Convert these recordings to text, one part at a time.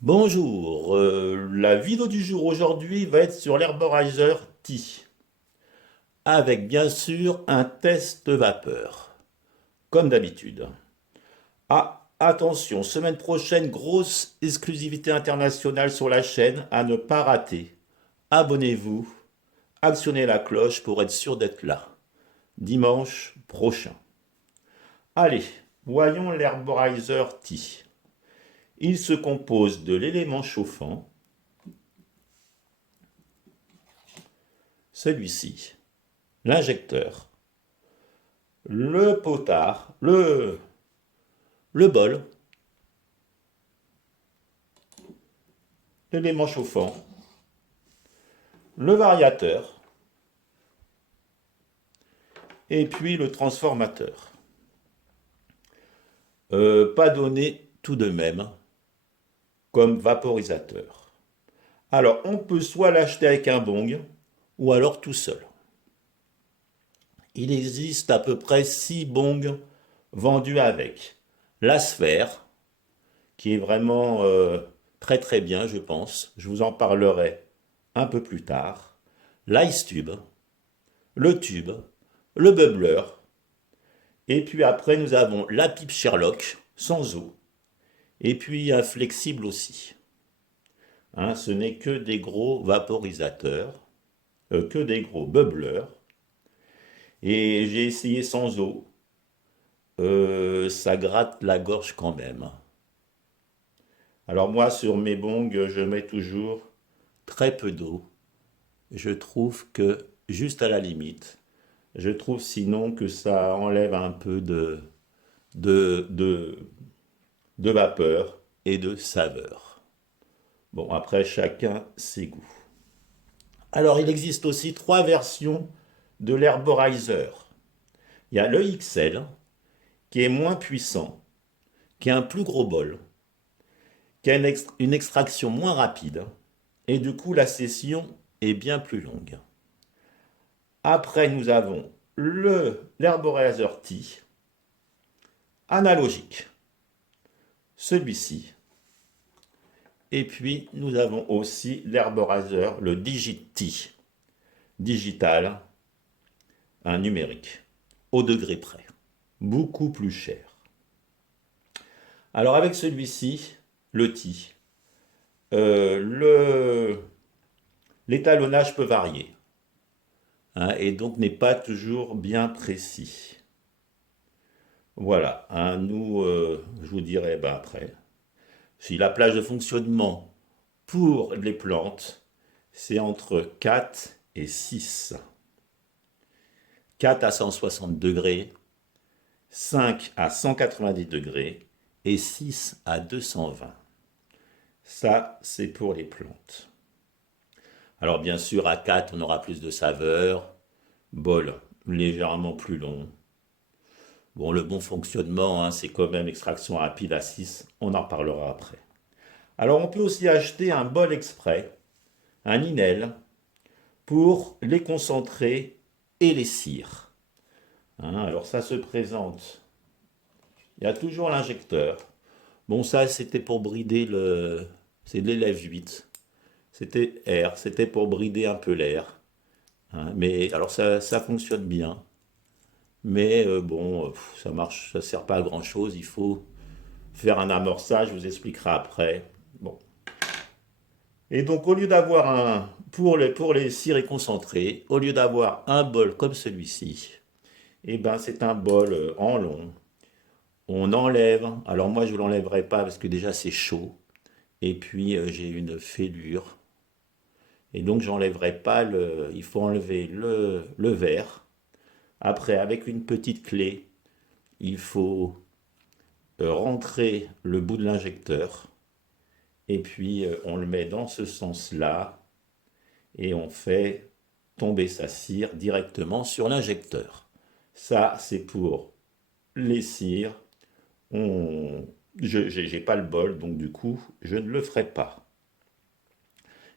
Bonjour, la vidéo du jour aujourd'hui va être sur l'Herborizer T, avec bien sûr un test vapeur, comme d'habitude. Ah, attention, semaine prochaine, grosse exclusivité internationale sur la chaîne à ne pas rater. Abonnez-vous, actionnez la cloche pour être sûr d'être là, dimanche prochain. Allez, voyons l'Herborizer T. Il se compose de l'élément chauffant, celui-ci, l'injecteur, le potard, le bol, l'élément chauffant, le variateur et puis le transformateur. Pas donné tout de même comme vaporisateur. Alors on peut soit l'acheter avec un bong ou alors tout seul. Il existe à peu près 6 bongs vendus avec. La sphère, qui est vraiment très très bien je pense, je vous en parlerai un peu plus tard. L'ice tube, le tube, le bubbler, et puis après nous avons la pipe Sherlock, sans eau, et puis un flexible aussi. Hein, ce n'est que des gros vaporisateurs, que des gros bubblers, et j'ai essayé sans eau. Ça gratte la gorge quand même. Alors moi sur mes bongs je mets toujours très peu d'eau. Je trouve que juste à la limite, je trouve sinon que ça enlève un peu de, de, de vapeur et de saveur. Bon, après, chacun ses goûts. Alors, il existe aussi trois versions de l'Herborizer. Il y a le XL, qui est moins puissant, qui a un plus gros bol, qui a une extraction moins rapide, et du coup, la session est bien plus longue. Après, nous avons l'Herborizer T, analogique. Celui-ci. Et puis, nous avons aussi l'Herborizer, le Digit-T, digital, un numérique, au degré près, beaucoup plus cher. Alors avec celui-ci, le T, l'étalonnage peut varier, hein, et donc n'est pas toujours bien précis. Voilà, hein, nous, je vous dirai ben, après. Si la plage de fonctionnement pour les plantes, c'est entre 4 et 6. 4 à 160 degrés, 5 à 190 degrés et 6 à 220. Ça, c'est pour les plantes. Alors bien sûr, à 4, on aura plus de saveur, bol légèrement plus long. Bon, le bon fonctionnement, hein, c'est quand même extraction rapide à 6, on en reparlera après. Alors on peut aussi acheter un bol exprès, un Inel, pour les concentrés et les cires. Hein, alors ça se présente. Il y a toujours l'injecteur. Bon, ça, c'était pour brider le. C'est de l'élève 8. C'était air. C'était pour brider un peu l'air. Hein. Mais alors, ça fonctionne bien. Mais bon, ça marche, ça sert pas à grand chose. Il faut faire un amorçage. Je vous expliquerai après. Bon. Et donc, au lieu d'avoir un. Pour les cirés concentrés, au lieu d'avoir un bol comme celui-ci, eh ben, c'est un bol en long. On enlève. Alors, moi, je ne l'enlèverai pas parce que déjà, c'est chaud. Et puis j'ai une fêlure. Et donc j'enlèverai pas le. Il faut enlever le verre. Après, avec une petite clé, il faut rentrer le bout de l'injecteur. Et puis on le met dans ce sens-là. Et on fait tomber sa cire directement sur l'injecteur. Ça, c'est pour les cires. On... Je n'ai pas le bol, donc du coup, je ne le ferai pas.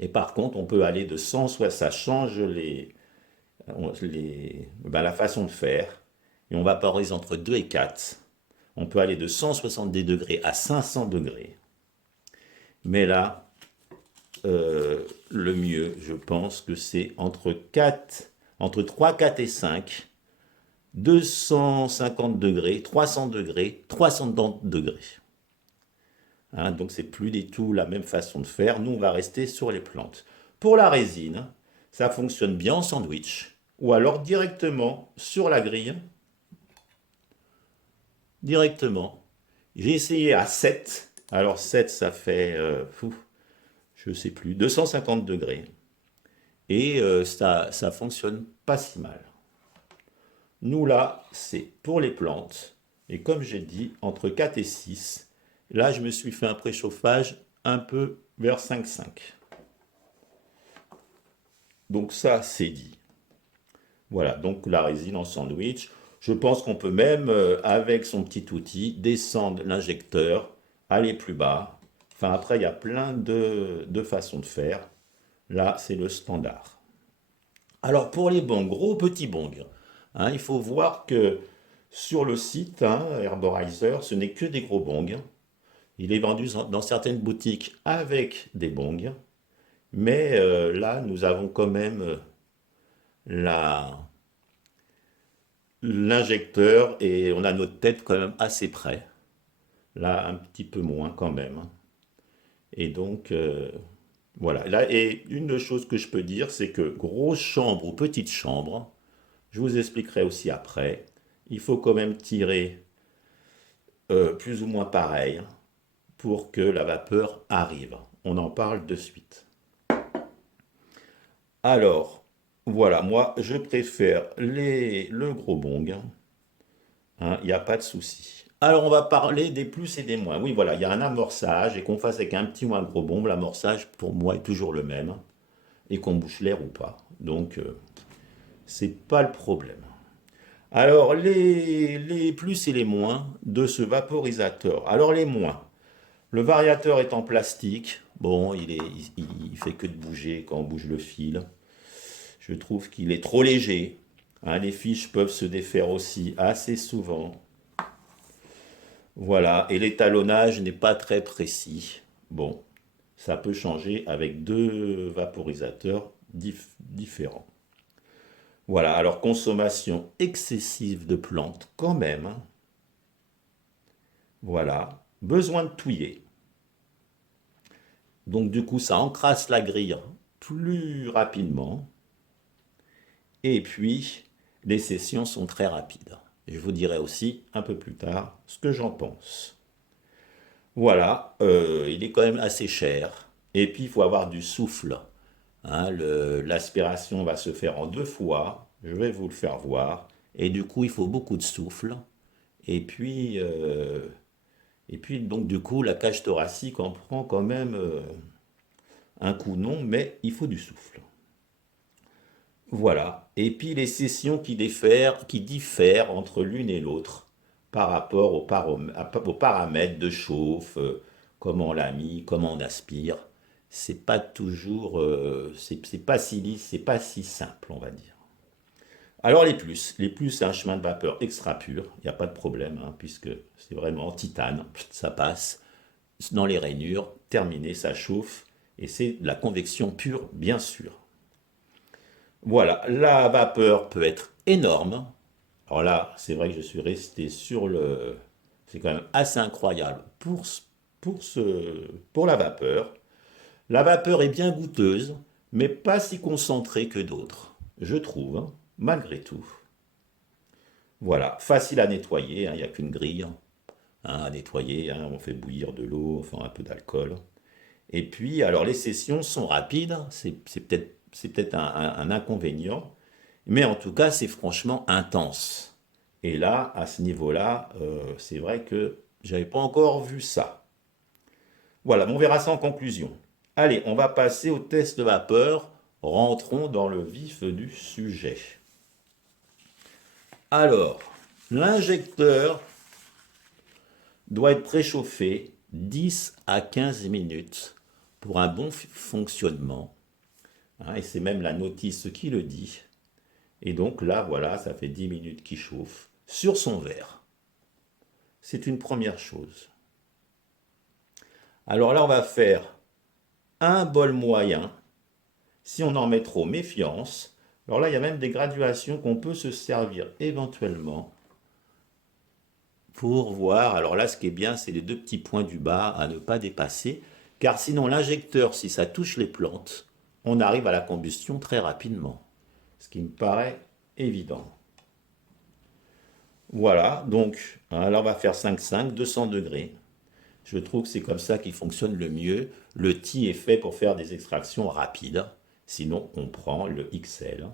Et par contre, on peut aller de 100, ça change la façon de faire. Et on vaporise entre 2 et 4. On peut aller de 170 degrés à 500 degrés. Mais là, le mieux, je pense que c'est entre 3, 4 et 5, 250 degrés, 300 degrés, 330 degrés. Hein, donc c'est plus du tout la même façon de faire. Nous, on va rester sur les plantes. Pour la résine, ça fonctionne bien en sandwich ou alors directement sur la grille, directement. J'ai essayé à 7. Alors 7, ça fait, je sais plus, 250 degrés. Et ça fonctionne pas si mal. Nous là, c'est pour les plantes. Et comme j'ai dit, entre 4 et 6. Là, je me suis fait un préchauffage un peu vers 5,5. Donc ça, c'est dit. Voilà, donc la résine en sandwich. Je pense qu'on peut même, avec son petit outil, descendre l'injecteur, aller plus bas. Enfin, après, il y a plein de façons de faire. Là, c'est le standard. Alors, pour les bongs, gros petits bongs, hein, il faut voir que sur le site, hein, Herborizer, ce n'est que des gros bongs. Il est vendu dans certaines boutiques avec des bongs. Mais là, nous avons quand même la, l'injecteur et on a notre tête quand même assez près. Là, un petit peu moins quand même. Et donc, voilà. Là, et une chose que je peux dire, c'est que grosse chambre ou petite chambre, je vous expliquerai aussi après, il faut quand même tirer plus ou moins pareil pour que la vapeur arrive. On en parle de suite. Alors, voilà, moi, je préfère le gros bong. Hein, il n'y a pas de souci. Alors, on va parler des plus et des moins. Oui, voilà, il y a un amorçage, et qu'on fasse avec un petit ou un gros bombe, l'amorçage, pour moi, est toujours le même, et qu'on bouche l'air ou pas. Donc, c'est pas le problème. Alors, les plus et les moins de ce vaporisateur. Alors, les moins. Le variateur est en plastique. Bon, il fait que de bouger quand on bouge le fil. Je trouve qu'il est trop léger. Hein, les fiches peuvent se défaire aussi assez souvent. Voilà, et l'étalonnage n'est pas très précis. Bon, ça peut changer avec deux vaporisateurs différents. Voilà, alors consommation excessive de plantes quand même. Hein. Voilà, besoin de touiller. Donc du coup, ça encrasse la grille plus rapidement. Et puis, les sessions sont très rapides. Je vous dirai aussi un peu plus tard ce que j'en pense. Voilà, il est quand même assez cher. Et puis, il faut avoir du souffle. Hein, l'aspiration va se faire en deux fois. Je vais vous le faire voir. Et du coup, il faut beaucoup de souffle. Et puis, donc, du coup, la cage thoracique en prend quand même un coup non, mais il faut du souffle. Voilà. Et puis, les sessions qui diffèrent entre l'une et l'autre par rapport aux paramètres de chauffe, comment on l'a mis, comment on aspire. C'est pas toujours, c'est pas si lisse, c'est pas si simple, on va dire. Alors les plus, c'est un chemin de vapeur extra pur, il n'y a pas de problème, hein, puisque c'est vraiment titane, ça passe dans les rainures, terminé, ça chauffe, et c'est de la convection pure, bien sûr. Voilà, la vapeur peut être énorme. Alors là, c'est vrai que je suis resté sur le... C'est quand même assez incroyable pour la vapeur. La vapeur est bien goûteuse, mais pas si concentrée que d'autres, je trouve, hein, malgré tout. Voilà, facile à nettoyer, hein, il n'y a qu'une grille hein, à nettoyer, hein, on fait bouillir de l'eau, enfin un peu d'alcool. Et puis, alors les sessions sont rapides, c'est peut-être un inconvénient, mais en tout cas, c'est franchement intense. Et là, à ce niveau-là, c'est vrai que j'avais pas encore vu ça. Voilà, on verra ça en conclusion. Allez, on va passer au test de vapeur. Rentrons dans le vif du sujet. Alors, l'injecteur doit être préchauffé 10 à 15 minutes pour un bon fonctionnement. Hein, et c'est même la notice qui le dit. Et donc là, voilà, ça fait 10 minutes qu'il chauffe sur son verre. C'est une première chose. Alors là, on va faire un bol moyen. Si on en met trop, méfiance. Alors là, il y a même des graduations qu'on peut se servir éventuellement pour voir. Alors là, ce qui est bien, c'est les deux petits points du bas à ne pas dépasser, car sinon l'injecteur, si ça touche les plantes, on arrive à la combustion très rapidement, ce qui me paraît évident. Voilà, donc là on va faire 5,5, 200 degrés. Je trouve que c'est comme ça qu'il fonctionne le mieux. Le T est fait pour faire des extractions rapides, sinon on prend le XL.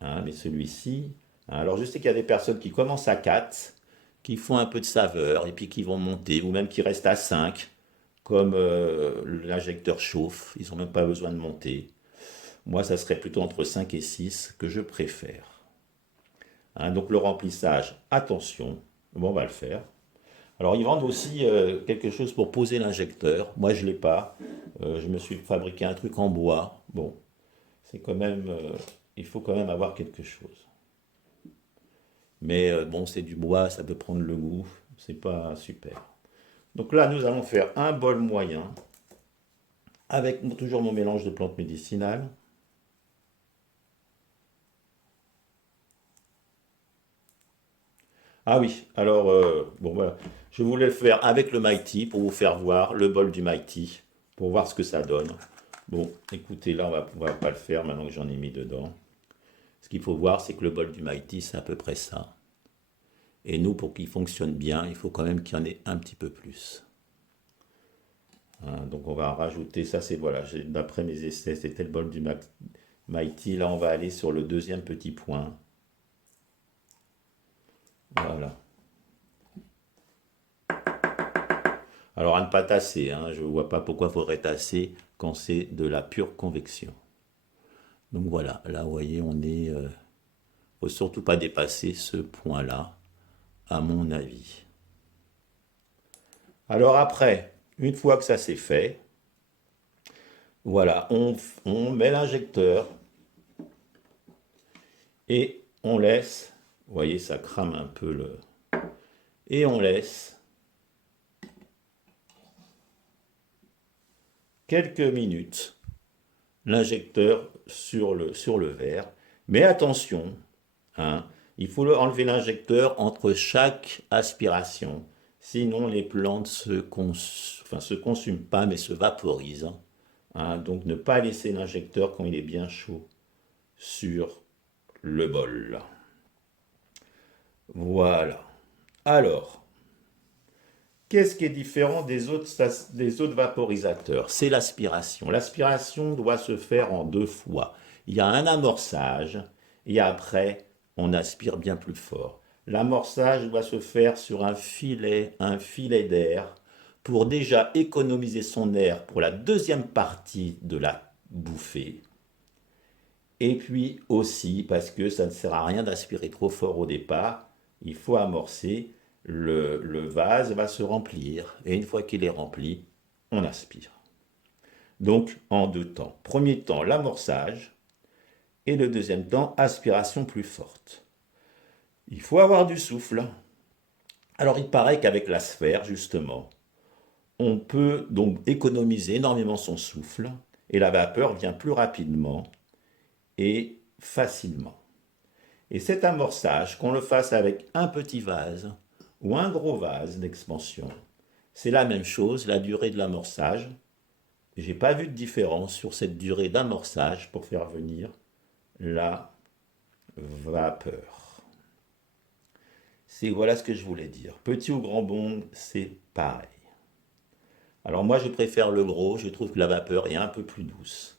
Mais celui-ci, alors je sais qu'il y a des personnes qui commencent à 4, qui font un peu de saveur et puis qui vont monter, ou même qui restent à 5, comme l'injecteur chauffe, ils n'ont même pas besoin de monter. Moi, ça serait plutôt entre 5 et 6 que je préfère. Donc le remplissage, attention, bon, on va le faire. Alors ils vendent aussi quelque chose pour poser l'injecteur. Moi, je ne l'ai pas. Je me suis fabriqué un truc en bois. Bon, c'est quand même, il faut quand même avoir quelque chose. Mais bon, c'est du bois, ça peut prendre le goût, c'est pas super. Donc là, nous allons faire un bol moyen avec toujours mon mélange de plantes médicinales. Ah oui, alors, bon voilà, je voulais le faire avec le Mighty pour vous faire voir le bol du Mighty, pour voir ce que ça donne. Bon, écoutez, là, on va pas le faire maintenant que j'en ai mis dedans. Ce qu'il faut voir, c'est que le bol du Mighty, c'est à peu près ça. Et nous, pour qu'il fonctionne bien, il faut quand même qu'il y en ait un petit peu plus. Donc on va rajouter, ça c'est voilà, d'après mes essais, c'était le bol du Mighty. Là, on va aller sur le deuxième petit point. Voilà. Alors à ne pas tasser, je ne vois pas pourquoi il faudrait tasser quand c'est de la pure convection. Donc voilà, là vous voyez, on est... faut surtout pas dépasser ce point-là, à mon avis. Alors après, une fois que ça c'est fait, voilà, on met l'injecteur et on laisse, vous voyez, ça crame un peu le... Et on laisse quelques minutes l'injecteur sur le verre. Mais attention, il faut enlever l'injecteur entre chaque aspiration. Sinon, les plantes se consument pas, mais se vaporisent. Donc, ne pas laisser l'injecteur quand il est bien chaud sur le bol. Voilà. Alors, qu'est-ce qui est différent des autres vaporisateurs? C'est l'aspiration. L'aspiration doit se faire en deux fois. Il y a un amorçage et après, on aspire bien plus fort. L'amorçage doit se faire sur un filet d'air pour déjà économiser son air pour la deuxième partie de la bouffée. Et puis aussi, parce que ça ne sert à rien d'aspirer trop fort au départ, il faut amorcer, le vase va se remplir, et une fois qu'il est rempli, on aspire. Donc en deux temps. Premier temps, l'amorçage, et le deuxième temps, aspiration plus forte. Il faut avoir du souffle. Alors il paraît qu'avec la sphère, justement, on peut donc économiser énormément son souffle, et la vapeur vient plus rapidement et facilement. Et cet amorçage, qu'on le fasse avec un petit vase ou un gros vase d'expansion, c'est la même chose, la durée de l'amorçage. J'ai pas vu de différence sur cette durée d'amorçage pour faire venir la vapeur. Voilà ce que je voulais dire. Petit ou grand bond, c'est pareil. Alors moi je préfère le gros, je trouve que la vapeur est un peu plus douce,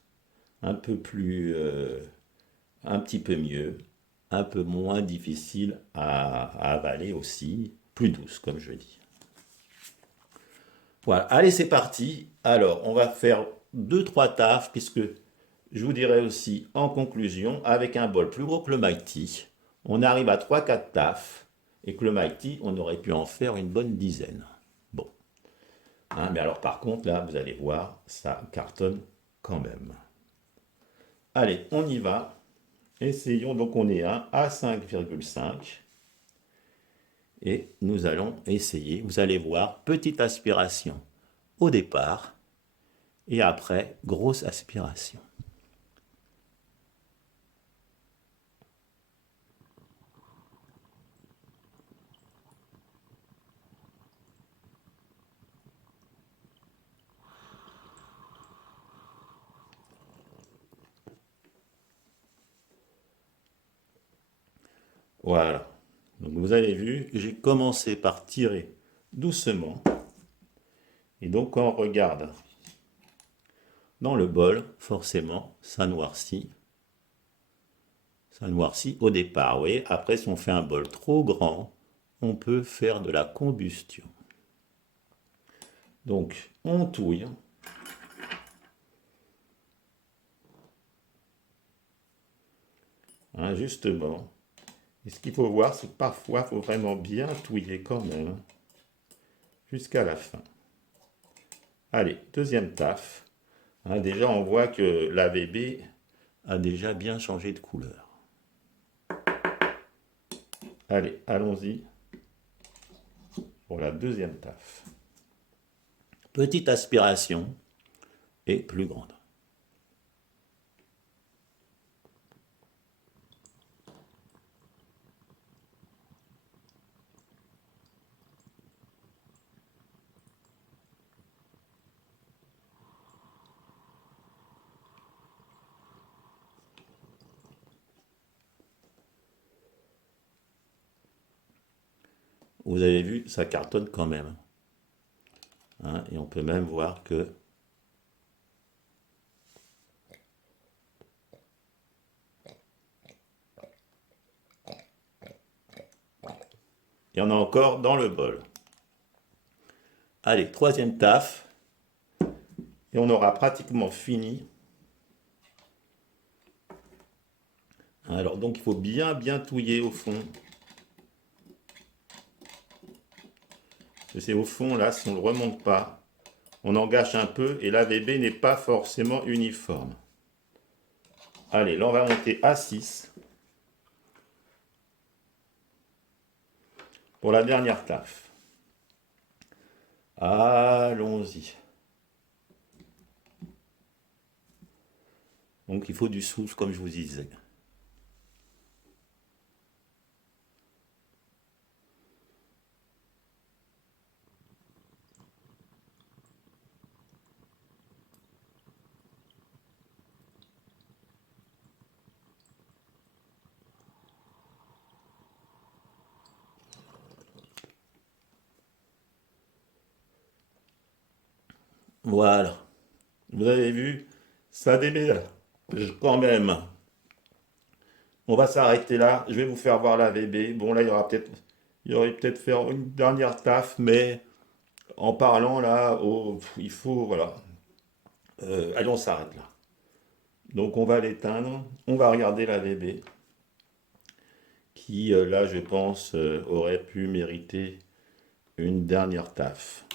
un peu plus, un petit peu mieux, un peu moins difficile à avaler aussi, plus douce comme je dis. Voilà, allez c'est parti. Alors on va faire deux trois taffes puisque je vous dirai aussi en conclusion, avec un bol plus gros que le Mighty, on arrive à trois quatre taffes et que le Mighty, on aurait pu en faire une bonne dizaine. Bon. Mais alors par contre, là, vous allez voir, ça cartonne quand même. Allez, on y va. Essayons, donc on est à 5,5. Et nous allons essayer, vous allez voir, petite aspiration au départ et après, grosse aspiration. Voilà. Donc vous avez vu, j'ai commencé par tirer doucement. Et donc quand on regarde dans le bol, forcément, ça noircit. Ça noircit au départ, vous voyez. Après, si on fait un bol trop grand, on peut faire de la combustion. Donc, on touille. Hein, justement. Et ce qu'il faut voir, c'est que parfois, il faut vraiment bien touiller quand même, jusqu'à la fin. Allez, deuxième taf. Hein, déjà, on voit que l'AVB a déjà bien changé de couleur. Allez, allons-y pour la deuxième taf. Petite aspiration et plus grande. Vous avez vu, ça cartonne quand même. Hein, et on peut même voir que il y en a encore dans le bol. Allez, troisième taf. Et on aura pratiquement fini. Alors donc il faut bien touiller au fond. C'est au fond là, si on ne le remonte pas, on en gâche un peu et l'AVB n'est pas forcément uniforme. Allez, là on va monter à 6. Pour la dernière taf. Allons-y. Donc il faut du souffle comme je vous disais. Voilà. Vous avez vu, ça déménage quand même. On va s'arrêter là. Je vais vous faire voir la VB. Bon, là, il y aurait peut-être faire une dernière taf, mais en parlant là, il faut, voilà. Allez, on s'arrête là. Donc, on va l'éteindre. On va regarder la VB, qui, là, je pense, aurait pu mériter une dernière taf.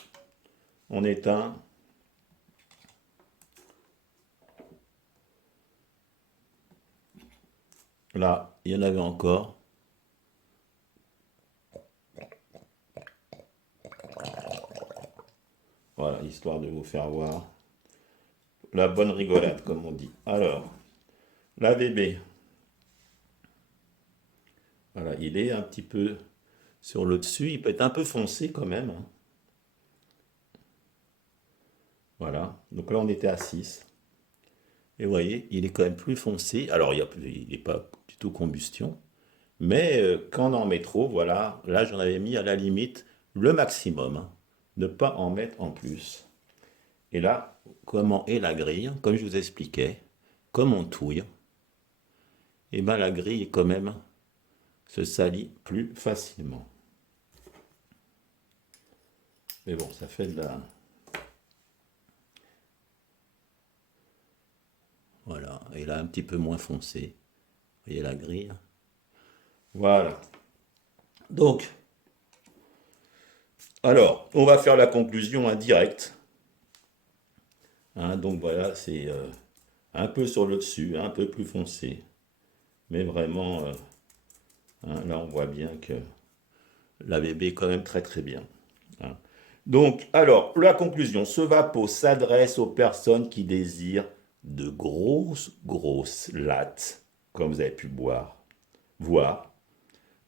On éteint. Là, il y en avait encore. Voilà, histoire de vous faire voir la bonne rigolade, comme on dit. Alors, la VB. Voilà, il est un petit peu sur le dessus. Il peut être un peu foncé quand même. Hein. Voilà, donc là on était à 6. Et vous voyez, il est quand même plus foncé. Alors, il n'est pas du tout combustion. Mais quand on en met trop, voilà, là j'en avais mis à la limite le maximum. Hein. Ne pas en mettre en plus. Et là, comment est la grille? Comme je vous expliquais, comme on touille, et bien la grille quand même se salit plus facilement. Mais bon, ça fait de la... Voilà, et là un petit peu moins foncé. Vous voyez la grille? Voilà. Donc, alors, on va faire la conclusion indirecte. Hein, donc voilà, c'est un peu sur le dessus, un peu plus foncé. Mais vraiment, hein, là on voit bien que la bébé est quand même très très bien. Hein. Donc, alors, la conclusion, ce vapeau s'adresse aux personnes qui désirent de grosses lattes, comme vous avez pu voir,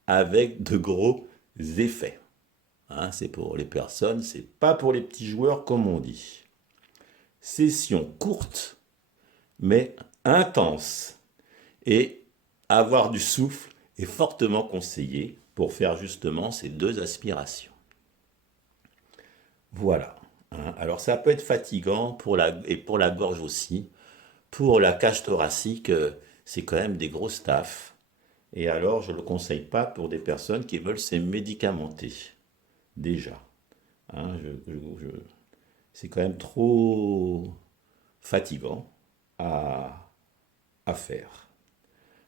avec de gros effets. Hein, c'est pour les personnes, c'est pas pour les petits joueurs comme on dit. Session courte, mais intense. Et avoir du souffle est fortement conseillé pour faire justement ces deux aspirations. Voilà. Hein. Alors ça peut être fatigant et pour la gorge aussi. Pour la cage thoracique, c'est quand même des grosses taffes. Et alors je ne le conseille pas pour des personnes qui veulent se médicamenter. Déjà. Hein, c'est quand même trop fatigant à, à faire.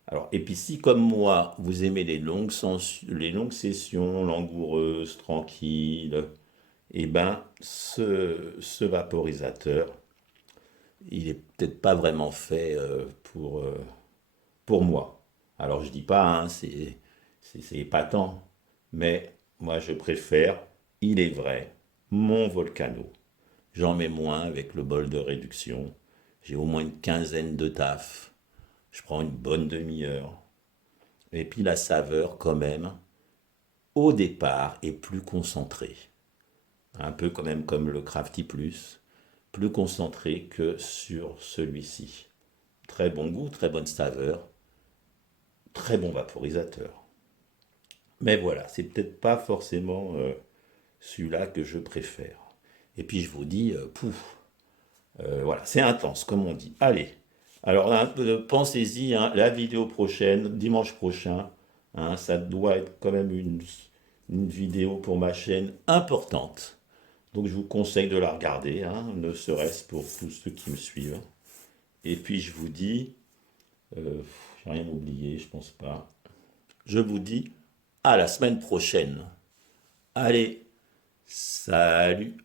Alors, et puis si comme moi, vous aimez les longues sessions langoureuses, tranquilles, eh ben ce vaporisateur, il est peut-être pas vraiment fait pour moi. Alors je dis pas, hein, c'est épatant, mais moi je préfère, il est vrai, mon Volcano. J'en mets moins avec le bol de réduction. J'ai au moins une quinzaine de taf. Je prends une bonne demi-heure. Et puis la saveur, quand même, au départ, est plus concentrée. Un peu quand même comme le Crafty Plus, plus concentré que sur celui-ci. Très bon goût, très bonne saveur, très bon vaporisateur. Mais voilà, c'est peut-être pas forcément celui-là que je préfère. Et puis je vous dis, pouf, voilà, c'est intense, comme on dit. Allez, alors pensez-y, hein, la vidéo prochaine, dimanche prochain, hein, ça doit être quand même une vidéo pour ma chaîne importante. Donc je vous conseille de la regarder, hein, ne serait-ce pour tous ceux qui me suivent. Et puis je vous dis, euh, j'ai rien oublié, je pense pas. Je vous dis à la semaine prochaine. Allez, salut!